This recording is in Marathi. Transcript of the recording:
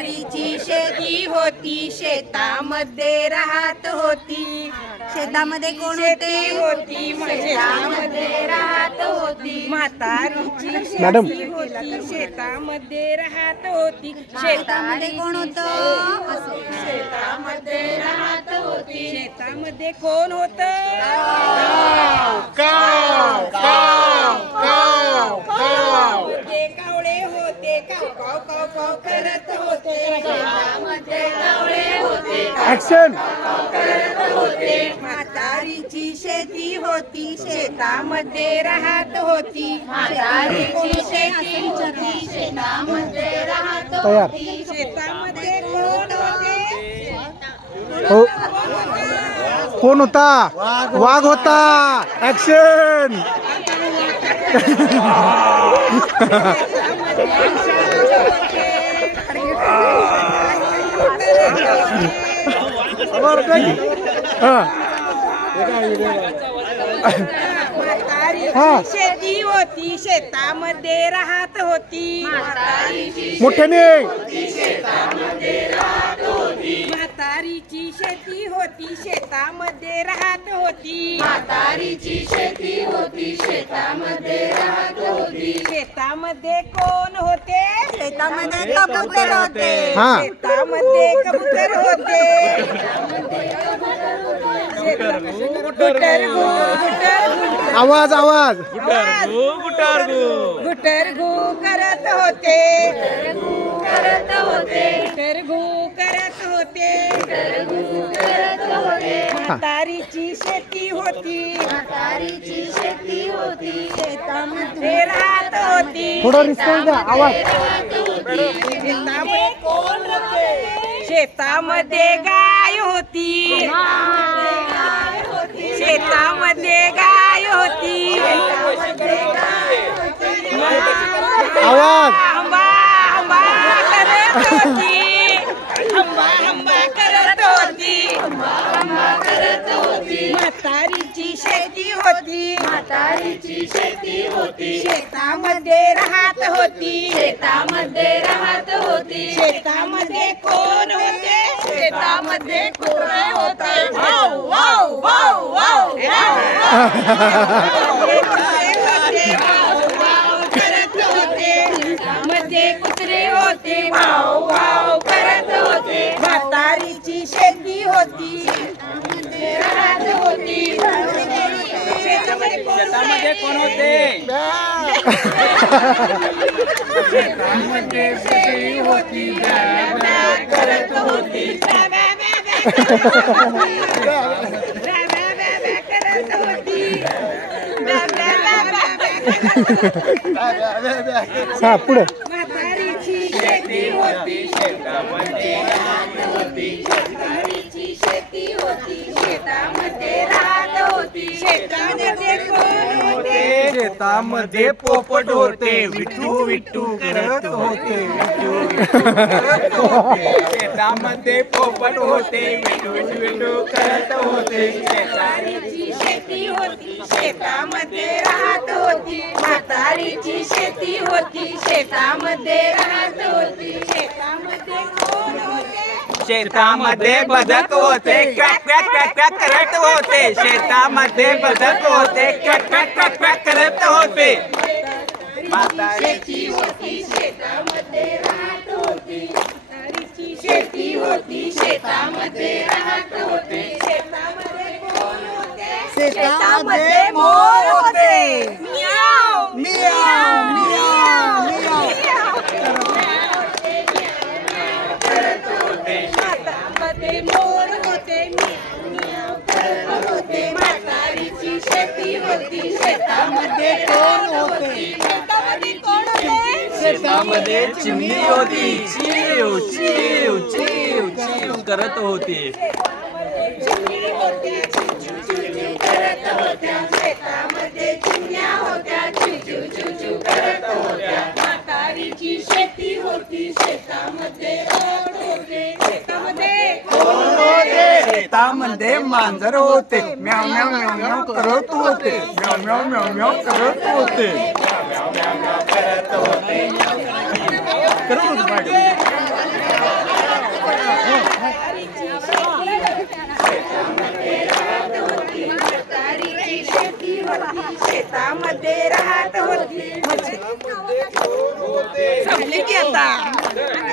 म्हातारीची शेती होती शेतामध्ये राहत होती. शेतामध्ये कोण होते? होती शेतामध्ये राहत होती. म्हातारीची मॅडम. शेती होती शेतामध्ये राहत होती. शेतामध्ये कोण होतं? शेतामध्ये राहत होती. शेतामध्ये कोण होत? कावळे होते काव काव काव काव करत होते शेतामध्ये कावळे होते ऍक्शन म्हातारीची शेती होती शेतामध्ये राहत होती. म्हातारीची शेती होती शेतामध्ये राहत तयार. होती. शेतामध्ये कोण होते? हो. कोण होता? वाघ होता. ऍक्शन हा. म्हातारीची शेती होती शेतामध्ये राहत होती. मोठ्याने. म्हातारीची शेती होती शेतामध्ये राहत होती. शेतामध्ये कोण होते? शेतामध्ये कबूतर होते. हा. शेतामध्ये कबूतर होते. गुटर गु गुटर गु. आवाज आवाज. गुटर गु करत होते. करत होते गुटर गु करत होते. म्हातारीची शेती होती. म्हातारीची शेती होती शेतामध्ये राहत होती. थोडा रिस्पॉन्स द्या आवाज. शेतामध्ये कोण होते. शेतामध्ये गाय होती. शेतामध्ये गाय होती आवाज हंबा हंबा करत होती हंबा हंबा करत होती म्हातारीची शेती होती. म्हातारीची शेती होती. शेतामध्ये राहत होती. शेतामध्ये राहत होती. शेतामध्ये कोण होते? शेतामध्ये कोण होते? वाव वाव वाव वाव. मध्ये कुत्रे होते. वाव वाव. हा पुढे. शेती होती शेतामध्ये राहत होती शेती होती शेतामध्ये राहत होती. शेतामध्ये शेतामध्ये पोपट होते, विठू विठू करत होते, विठू विठू करत शेतामध्ये पोपट होते, विठू विठू करत होते। म्हातारीची शेती होती, शेतामध्ये राहत होती. म्हातारीची शेती होती, शेतामध्ये राहत होती. शेतामध्ये कोण होते? शेतामध्ये बदक होते करत होते. शेतामध्ये बदक होते करत होते. शेती होती शेतामध्ये राहत होती. शेती होती शेतामध्ये राहत होती. शेतामध्ये कोण होते शेतामध्ये मोर शेतामध्ये मोर होते होते म्हातारीची शेती होती शेतामध्ये कोण होते? शेतामध्ये कोण होते? शेतामध्ये चिमणी होती. चिव चिव चिव चिव करत होती. चिमणी होती शेतामध्ये मांजर होते. म्याव म्याव म्याव म्याव करत होते. म्याव म्याव म्याव म्याव करत होते. करत होते शेतामध्ये राहत होती. संपली की आता?